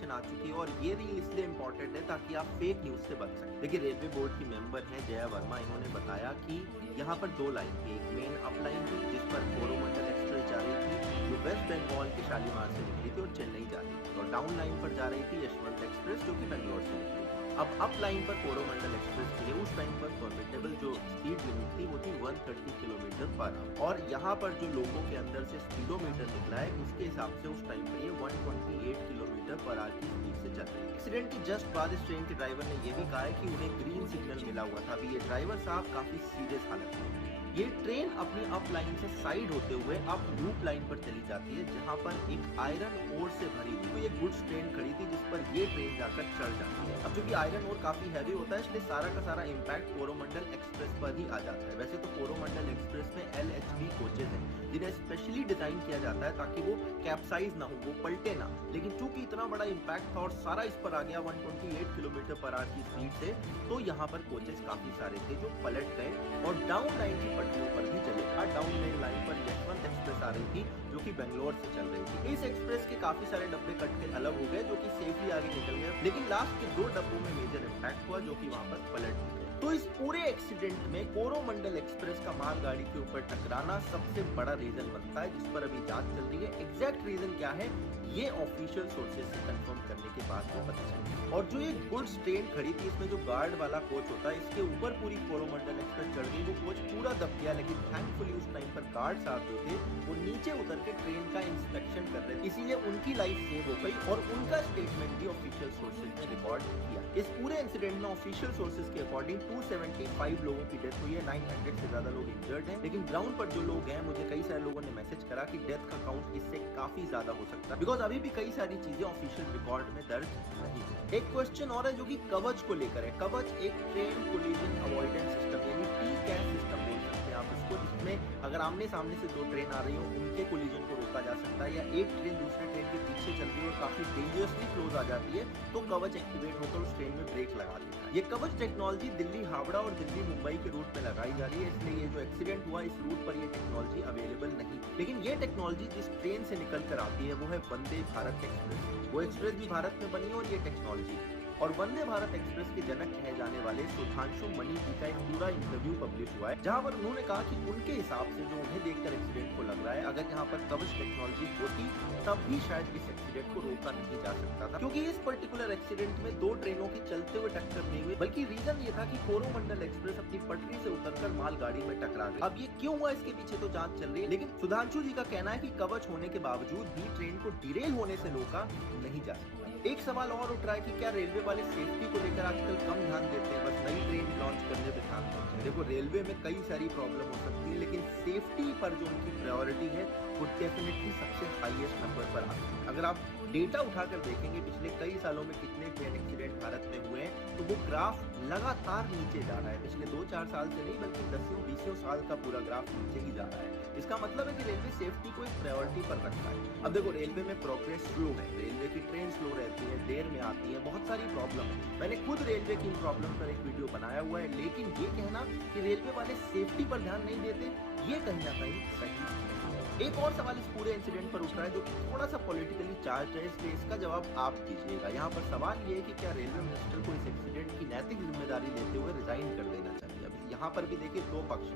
Information आ चुकी है और ये रील इसलिए इम्पोर्टेंट है ताकि आप फेक न्यूज से बच सकें। देखिए रेलवे बोर्ड की मेंबर हैं जया वर्मा, इन्होंने बताया कि यहाँ पर दो लाइन थी, एक मेन अप लाइन थी जिस पर कोरोमंडल एक्सप्रेस जा रही थी जो वेस्ट बंगाल के शालीमार से निकली थी और चेन्नई जा रही थी, और डाउन लाइन पर जा रही थी यशवंत एक्सप्रेस जो कि बेंगलोर से निकली। अब अप लाइन पर कोरोमंडल एक्सप्रेस के लिए उस टाइम पर परमिटेबल जो स्पीड लिमिट थी वो थी 130 किलोमीटर पर आवर, और यहाँ पर जो लोगों के अंदर से स्पीडोमीटर निकला है उसके हिसाब से उस टाइम पर ये 128 किलोमीटर पर आवर की स्पीड से चल रही है। एक्सीडेंट के जस्ट बाद इस ट्रेन के ड्राइवर ने यह भी कहा है कि उन्हें ग्रीन सिग्नल मिला हुआ था। अभी ये ड्राइवर साहब काफी सीरियस हालत में। ये ट्रेन अपनी अप लाइन से साइड होते हुए अप लूप लाइन पर चली जाती है जहां पर एक आयरन ओर से भरी हुई एक गुड्स ट्रेन खड़ी थी जिस पर ये ट्रेन जाकर चढ़ जाती है। अब चूंकि आयरन ओर काफी हैवी होता है इसलिए सारा का सारा इम्पैक्ट कोरोमंडल एक्सप्रेस पर ही आ जाता है। वैसे तो कोरोमंडल एक्सप्रेस में LHB कोचेज हैं जिन्हें स्पेशली डिजाइन किया जाता है ताकि वो कैप्साइज ना हो, वो पलटे ना, लेकिन चूंकि इतना बड़ा इम्पैक्ट था और सारा इस पर आ गया 128 किलोमीटर पर आवर की स्पीड से, तो यहाँ पर कोचेज काफी सारे थे जो पलट गए और डाउन लाइन की पटरियों पर भी चले। डाउन मेन लाइन पर यशवंत एक्सप्रेस आ रही थी जो कि बेंगलोर से चल रही थी। इस एक्सप्रेस के काफी सारे डब्बे कट के अलग हो गए जो कि सेफली आगे निकल गए, लेकिन लास्ट के 2 डब्बों में मेजर इम्पैक्ट हुआ जो कि वहां पर पलट गए। तो इस पूरे एक्सीडेंट में कोरोमंडल एक्सप्रेस का मालगाड़ी के ऊपर टकराना सबसे बड़ा रीजन बनता है, जिस पर अभी जांच चल रही है। एग्जैक्ट रीजन क्या है ये ऑफिशियल सोर्सेज से कंफर्म करने के बाद में पता चलेगा। और जो ये गुड्स ट्रेन खड़ी थी इसमें जो गार्ड वाला कोच होता है इसके ऊपर पूरी कोरोमंडल एक्सप्रेस चढ़ गई, वो कोच पूरा दब गया, लेकिन थैंकफुली उस टाइम पर गार्ड साहब जो थे वो नीचे उतर के ट्रेन का इंस्पेक्शन कर रहे थे, इसीलिए उनकी लाइफ सेव हो गई और उनका स्टेटमेंट भी ऑफिशियल सोर्सेज ने रिकॉर्ड किया। इस पूरे इंसिडेंट में ऑफिशियल सोर्सेज के अकॉर्डिंग 275 लोगों की डेथ हुई है, 900 से ज्यादा लोग इंजर्ड हैं, लेकिन ग्राउंड पर जो लोग हैं, मुझे कई सारे लोगों ने मैसेज करा कि डेथ का काउंट इससे काफी ज्यादा हो सकता है, बिकॉज अभी भी कई सारी चीजें ऑफिशियल रिकॉर्ड में दर्ज नहीं है। एक क्वेश्चन और है जो कि कवच को लेकर है। कवच एक ट्रेन कोलिजन अवॉइडेंस सिस्टम यानी TCAS सिस्टम बोल सकते हैं आप इसको, जिसमें अगर आमने सामने से 2 ट्रेन आ रही हो उनके कोलिजन को रोका जा सकता है, या एक ट्रेन दूसरे ट्रेन के पीछे चल रही है और काफी डेंजरसली क्लोज आ जाती है तो कवच एक्टिवेट होकर उस ट्रेन में ब्रेक लगा देता है। ये कवच टेक्नोलॉजी दिल्ली हावड़ा और दिल्ली मुंबई के रूट में लगाई जा रही है, इसलिए ये जो एक्सीडेंट हुआ इस रूट पर ये टेक्नोलॉजी अवेलेबल नहीं, लेकिन ये टेक्नोलॉजी जिस ट्रेन से निकल कर आती है वो है वंदे भारत एक्सप्रेस। वो एक्सप्रेस भी भारत में बनी और ये टेक्नोलॉजी, और वंदे भारत एक्सप्रेस के जनक कहे जाने वाले सुधांशु मणि जी का एक पूरा इंटरव्यू पब्लिश हुआ है जहां पर उन्होंने कहा कि उनके हिसाब से जो उन्हें देखकर एक्सीडेंट को लग रहा है अगर यहाँ पर कवच टेक्नोलॉजी होती तब भी शायद इस एक्सीडेंट को रोका नहीं जा सकता था, क्योंकि इस पर्टिकुलर एक्सीडेंट में 2 ट्रेनों की चलते हुए टक्कर नहीं हुई, बल्कि रीजन ये था कि कोरोमंडल एक्सप्रेस अपनी पटरी से उतरकर मालगाड़ी में टकरा गई। अब ये क्यों हुआ इसके पीछे तो जांच चल रही है, लेकिन सुधांशु जी का कहना है कि कवच होने के बावजूद भी ट्रेन को डिरेल होने से रोका नहीं जा सकता। एक सवाल और उठ रहा है कि क्या रेलवे वाले सेफ्टी को लेकर आजकल कम ध्यान देते हैं, बस नई ट्रेन लॉन्च करने पे ध्यान देते हैं। देखो रेलवे में कई सारी प्रॉब्लम हो सकती है, लेकिन सेफ्टी पर जो उनकी प्रायोरिटी है वो डेफिनेटली सबसे हाईएस्ट नंबर पर आती है। अगर आप डेटा उठाकर देखेंगे पिछले कई सालों में कितने ट्रेन एक्सीडेंट भारत में हुए हैं तो वो ग्राफ लगातार नीचे जा रहा है। पिछले 2-4 साल से नहीं बल्कि 10-20 साल का पूरा ग्राफ नीचे ही जा रहा है। इसका मतलब है कि रेलवे सेफ्टी को एक प्रायोरिटी पर रखता है। अब देखो रेलवे में प्रोग्रेस स्लो है, रेलवे की ट्रेन स्लो रहती है, देर में आती है, बहुत सारी प्रॉब्लम है। मैंने खुद रेलवे की इन प्रॉब्लम पर एक वीडियो बनाया हुआ है, लेकिन ये कहना कि रेलवे वाले सेफ्टी पर ध्यान नहीं देते ये कहीं ना कहीं सही नहीं। एक और सवाल इस पूरे इंसिडेंट पर उठ रहा है जो कि थोड़ा सा पॉलिटिकली चार्ज है, इसलिए इसका जवाब आप दीजिएगा। यहाँ पर सवाल ये है कि क्या रेलवे मिनिस्टर को इस एक्सीडेंट की नैतिक जिम्मेदारी लेते हुए रिजाइन कर देना चाहिए। अब यहाँ पर भी देखिए 2 पक्ष,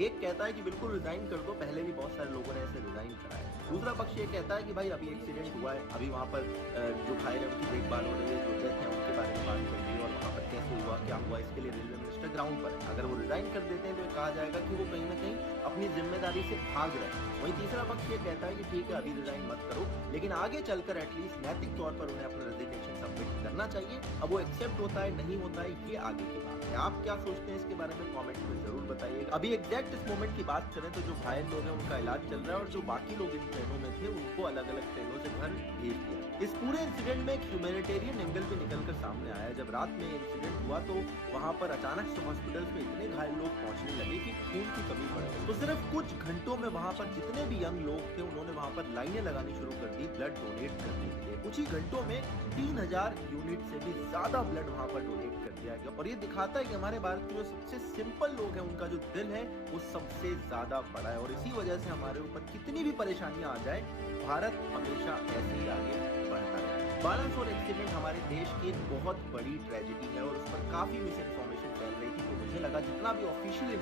एक कहता है कि बिल्कुल रिजाइन कर दो, पहले भी बहुत सारे लोगों ने ऐसे रिजाइन करा है। दूसरा पक्ष ये कहता है कि भाई अभी एक्सीडेंट हुआ है, अभी वहाँ पर जो घायल है उनकी देखभाल हो रही है, जो डेथ है उनके बारे में बात कर रही है और वहाँ पर कैसे हुआ क्या हुआ इसके लिए रेलवे मिनिस्टर ग्राउंड पर है। अगर वो रिजाइन कर देते हैं तो कहा जाएगा कि वो कहीं ना कहीं अपनी जिम्मेदारी से भाग रहे हैं। वहीं तीसरा पक्ष ये कहता है कि ठीक है अभी रिजाइन मत करो, लेकिन आगे चलकर एटलीस्ट नैतिक तौर पर उन्हें अपना रेजिग्नेशन सबमिट करना चाहिए। अब वो एक्सेप्ट होता है नहीं होता है ये आगे की बात है। आप क्या सोचते हैं इसके बारे में कमेंट में जरूर बताइएगा। अभी एग्जैक्ट इस मोमेंट की बात करें तो जो घायल लोग हैं उनका इलाज चल रहा है और जो बाकी लोग इन ट्रेनों में थे उनको अलग अलग ट्रेनों से घर भेज दिया। इस पूरे इंसिडेंट में एक ह्यूमैनिटेरियन एंगल भी निकलकर सामने आया। जब रात में इंसिडेंट हुआ तो वहां पर अचानक से हॉस्पिटल्स में इतने घायल लोग पहुंचने लगे कि खून की कमी पड़ गई। तो सिर्फ कुछ घंटों में वहां पर जितने भी यंग लोग थे उन्होंने वहां पर लाइनें लगानी शुरू कर दी ब्लड डोनेट करने के लिए। कुछ ही घंटों में 3000 यूनिट से भी ज्यादा ब्लड वहां पर डोनेट कर दिया गया और ये दिखाता है कि हमारे भारत के जो सबसे सिंपल लोग हैं उनका जो दिल है वो सबसे ज्यादा बड़ा है। और इसी वजह से हमारे ऊपर कितनी भी परेशानियां आ जाए भारत हमेशा ऐसे ही आगे बढ़ता है। बालासोर एक्सीडेंट हमारे देश की एक बहुत बड़ी ट्रेजेडी है और उस पर काफी मिस इन्फॉर्मेशन फैल रही थी, तो मुझे लगा जितना भी ऑफिशियल